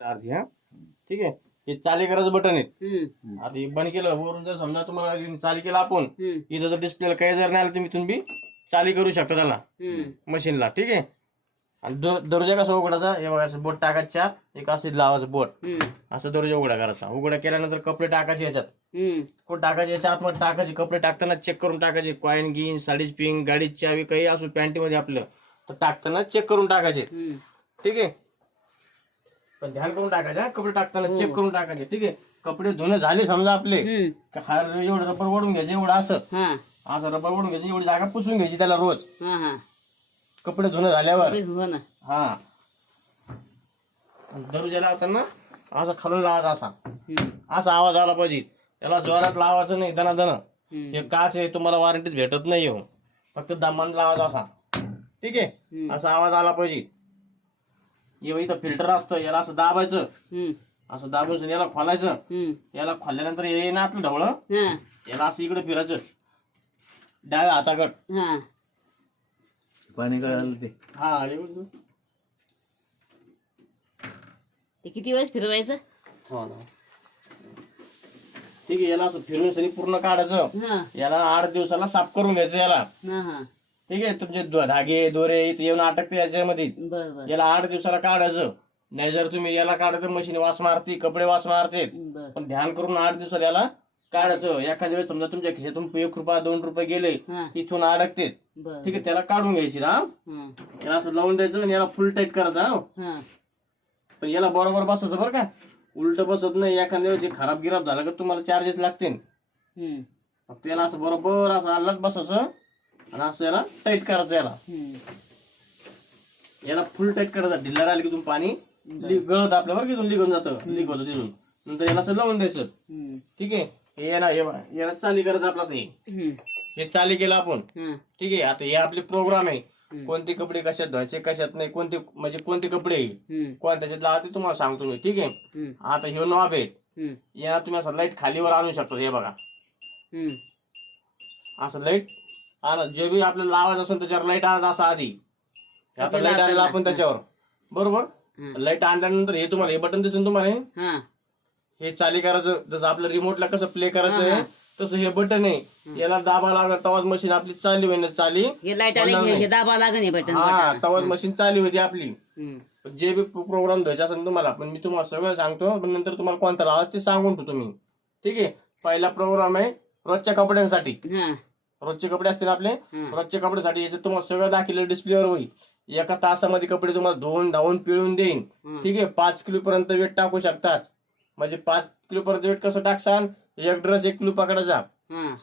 अर्धी हा ठीक आहे. हे चाली करायचं बटन आहे. आता हे बंद केलं वरून जर समजा तुम्हाला चाली केलं आपण इथं जर डिस्प्लेला काही जर नाही आलं तुम्ही इथून बी चाली करू शकता त्याला मशीनला. ठीक आहे. आणि दरवाजा कसा उघडायचा हे बघा असं बोट टाकायच्या एक असं लावायचं बोट असं दरवाजा उघडा करायचा. उघडा केल्यानंतर कपडे टाकायचे याच्यात कोण टाकायचे याच्या आतमध्ये टाकायचे कपडे टाकताना चेक करून टाकायचे कॉइन गिन साडीच पिंग गाडीची चावी काही असो पॅन्टीमध्ये आपलं तर टाकताना चेक करून टाकायचे. ठीक आहे. पण ध्यान करून टाकायचे कपडे टाकताना चेक करून टाकायचे. ठीक आहे. कपडे धुणे झाले समजा आपले एवढं रबर ओढून घ्यायचं एवढं असं रबर ओढून घ्यायचं एवढी जागा पुसून घ्यायची त्याला रोज कपडे धुणं झाल्यावर. हा दरवाजा लावताना असा खालून लावायचा असा आवाज आला पाहिजे. त्याला जोरात लावायचं नाही दना हे काच आहे तुम्हाला वॉरंटीत भेटत नाही हो फक्त दमान लावायचा असा. ठीक आहे. असा आवाज आला पाहिजे. इथं फिल्टर असतं याला असं दाबायचं असं दाबून याला खोलायचं. याला खोलल्यानंतर हे ना आतलं ढवळं याला असं इकडे फिरायचं डाव्या हाताकड पाणी कळालं ते. हा ते किती वेळेस फिरवायचं. हो ना. ठीक आहे. याला असं फिरून सरी पूर्ण काढायचं. याला 8 दिवसाला साफ करून घ्यायचं याला. ठीक आहे. तुमचे धागे दोरे इथे येऊन अटकते याच्यामध्ये याला 8 दिवसाला काढायचं. नाही जर तुम्ही याला काढायचं मशीन वास मारते कपडे वास मारते पण ध्यान करून 8 दिवसाला याला काढायचं. एखाद्या वेळेस समजा तुमच्या खिशातून 1 रुपया 2 रुपये गेले तिथून अडकते. ठीक आहे. त्याला काढून घ्यायची ना याला असं लावून द्यायचं आणि याला फुल टाईट करायचं. पण याला बरोबर बसायचं बरं का उलट बसत नाही. एखाद्या वेळेस खराब गिराब झालं का तुम्हाला चार्जेस लागतील. फक्त याला असं बरोबर असं आलाच बसायचं आणि असं याला टाईट करायचं. याला फुल टाईट करायचं. ढिल्ला राहिलं की तुम्ही पाणी गळत आपल्या बरं की इथून लिघून जातं लीक होतं तिथून नंतर याला असं लावून द्यायचं. ठीक आहे. हे याला चाली करायचं आपला हे चाली केलं आपण. ठीक आहे. आता हे आपले प्रोग्राम आहे कोणते कपडे कशात धुवायचे कशात नाही कोणते म्हणजे कोणते कपडे कोणत्याच्यात लावते तुम्हाला सांगतो मी. ठीक आहे. आता हे नॉब आहे या तुम्ही असं लाईट खालीवर आणू शकतो. हे बघा असं लाईट आणा जे बी आपल्याला लावायचं असेल त्याच्यावर लाईट आणायचं असं आधी आता लाईट आणायला आपण त्याच्यावर बरोबर. लाईट आणल्यानंतर हे तुम्हाला हे बटन दिसेल तुम्हाला हे चाली करायचं जसं आपलं रिमोटला कसं प्ले करायचं आहे तसं हे बटन आहे याला दाबा लागत तवाच मशीन आपली चालली होईल चाली हा तवाच मशीन चालली होती आपली. जे बी प्रोग्राम द्यायचा असेल तुम्हाला पण मी तुम्हाला सगळं सांगतो पण नंतर तुम्हाला कोणता लावा ते सांगून ठेवतो मी. ठीक आहे. पहिला प्रोग्राम आहे रोजच्या कपड्यांसाठी. रोजचे कपडे असतील आपले रोजच्या कपड्यासाठी याच्यात तुम्हाला सगळं दाखवलेलं डिस्प्लेवर होईल. एका तासामध्ये कपडे तुम्हाला धुवून धावून पिळून देईन. ठीक आहे. 5 किलो पर्यंत वेट टाकू शकतात. म्हणजे 5 किलो पर्यंत वेट कसं टाकसान एक ड्रेस 1 किलो पकडायचा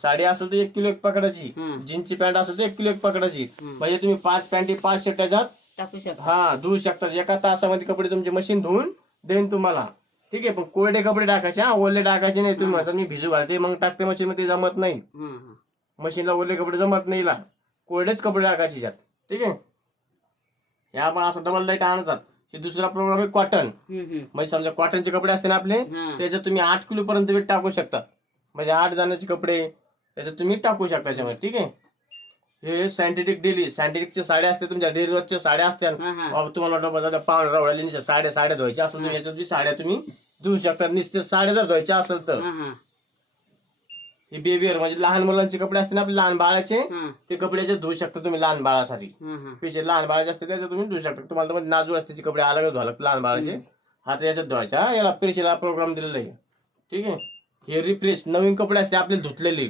साडी असेल तर 1 किलो एक पकडायची जीन्सची पॅन्ट असेल तर 1 किलो एक पकडायची म्हणजे तुम्ही 5 पॅन्टी 5 शर्ट त्याच्यात टाकू शकता. हा धुवू शकतात. एका तासामध्ये कपडे तुमची मशीन धुवून देईन तुम्हाला. ठीक आहे. पण कोरडे कपडे टाकायचे ओले टाकायचे नाही. तुम्ही असं मी भिजू घालते मग टाकते मशीन मध्ये जमत नाही. मशीनला ओले कपडे जमत नाही कोरडेच कपडे टाकायचे त्यात. ठीक आहे. हे आपण असं डबल लाईट आणतात. हे दुसरा प्रोग्राम आहे कॉटन. म्हणजे समजा कॉटनचे कपडे असते ना आपले त्याच्यात तुम्ही 8 किलो पर्यंत वेट टाकू शकता. म्हणजे 8 जणांचे कपडे त्याच्यात तुम्ही टाकू शकता त्याच्यामध्ये. ठीक आहे. हे सायंटिफिक डेली सायंटिफिकच्या साड्या असतात तुमच्या डेली रोजच्या साड्या असतात तुम्हाला वाटतं पावडर रवळ्या साड्या धुवायच्या असेल तर याच्यात साड्या तुम्ही धुवू शकता. नुसते साड्या जर धुवायच्या असेल तर हे बेबीवर म्हणजे लहान मुलांचे कपडे असते ना आपले लहान बाळाचे ते कपडे याच्यात धुवू शकता तुम्ही लहान बाळासाठी. पिशे लहान बाळाचे असते त्याच्यात तुम्ही धुवू शकता. तुम्हाला नाजूक असते कपडे अलग धुवा लागतात लहान बाळाचे हात याच्यात धुवायच्या. याला पिशेला प्रोग्राम दिलेला आहे. ठीक आहे. हे रिफ्रेश नवीन कपडे असते आपल्याला धुतलेले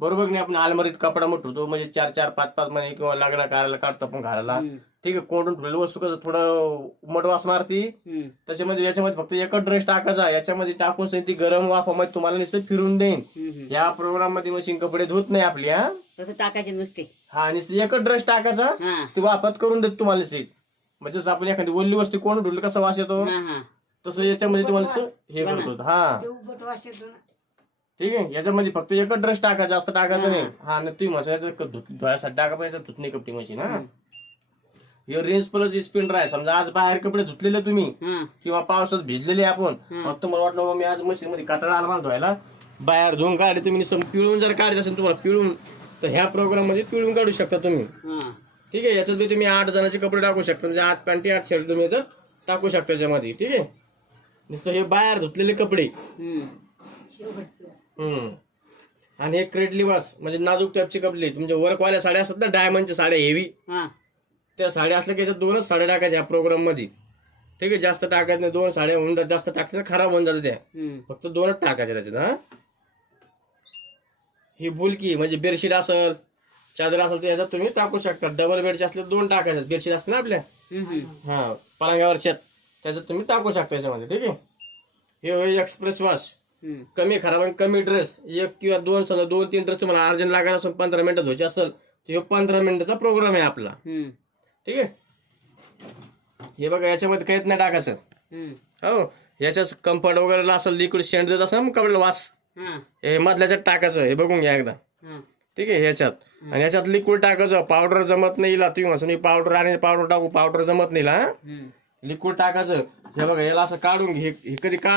बरोबर नाही. आपण अलमारीत कपडा मोठवतो म्हणजे 4-4 5-5 महिने किंवा लग्न करायला काढतो आपण घालायला. ठीक आहे. कोंडून ठेवलेली वस्तू कसं थोडं उमटवास मारती त्याच्यामध्ये याच्यामध्ये फक्त एकच ड्रेस टाकायचा याच्यामध्ये टाकून ती गरम वाफामध्ये तुम्हाला नुसतं फिरून देईन. या प्रोग्राम मध्ये मशीन कपडे धुत नाही आपली टाकायचे नुसते हा नुसते एकच ड्रेस टाकायचा ते वाफत करून देत तुम्हाला म्हणजे जसं आपण एखादी ओली वस्तू कोण ठेवली कसा वास येतो तसं याच्यामध्ये तुम्हाला हे करतो. हा ठीक आहे. याच्यामध्ये फक्त एकच ड्रेस टाकायचा जास्त टाकायचं नाही. हा तुम्ही मसाल्याचं धुवायसाठी टाका पाहिजे धुत नाही कपडे मशीन. हा हे रेंज प्लस स्पिन आहे. समजा आज बाहेर कपडे धुतलेले तुम्ही किंवा पावसात भिजलेले आपण फक्त मला वाटलं मी आज मशीन मध्ये काटाळा आला मला धुवायला बाहेर धुवून काढले तुम्ही पिळून जर काढायचं असेल तुम्हाला पिळून तर ह्या प्रोग्राम मध्ये पिळून काढू शकता तुम्ही. ठीक आहे. याच्यात तुम्ही 8 जणांचे कपडे टाकू शकता म्हणजे 8 पॅन्टी 8 शर्ट तुम्ही याच्यात टाकू शकता त्याच्यामध्ये. ठीक आहे. नुसतं हे बाहेर धुतलेले कपडे. हम्म. आणि हे क्रेट लिबास म्हणजे नाजूक टाईपचे कपडे, म्हणजे वर्कवाल्या साड्या असतात ना, डायमंडच्या साड्या हेवी, हा. त्या साड्या असल्या की याच्यात 2च साड्या टाकायच्या प्रोग्राम मध्ये. ठीक आहे, जास्त टाकायचं नाही, 2 साड्या होऊन जास्त टाकल्या तर खराब होऊन जातात त्या. हम्म. फक्त 2च टाकायच्या त्याच्यात. हा, ही बुलकी म्हणजे बेडशीट असेल, चादर असेल, तर याच्यात तुम्ही टाकू शकता. डबल बेडचे असले 2 टाकायचे. बेडशीट असते ना आपल्या हा पलंगावरच्या, त्याच्यात तुम्ही टाकू शकता याच्यामध्ये. ठीक आहे, हे होय एक्सप्रेस वॉश. कमी खराब आणि कमी ड्रेस, 1 किंवा 2, समजा 2-3 ड्रेस तुम्हाला अर्जंट लागत असेल, 15 मिनिटात धुवायचे असेल, तर हे 15 मिनिटाचा प्रोग्राम आहे आपला. ठीक आहे, हे बघा याच्यामध्ये काहीच नाही टाकायचं. हो, याच्यात कम्फर्ट वगैरे असेल, लिक्विड सेंट देत असेल ना कपड्याला वास, हे मधल्याच्यात टाकायचं. हे बघून घ्या एकदा. ठीक आहे, ह्याच्यात आणि याच्यात लिक्विड टाकायचं. पावडर जमत नाही तुम्ही म्हणा मी पावडर आणि पावडर टाकू, पावडर जमत नाही. लिक्विड टाकायचं. हे बघा याला असं काढून घे, हे कधी काढ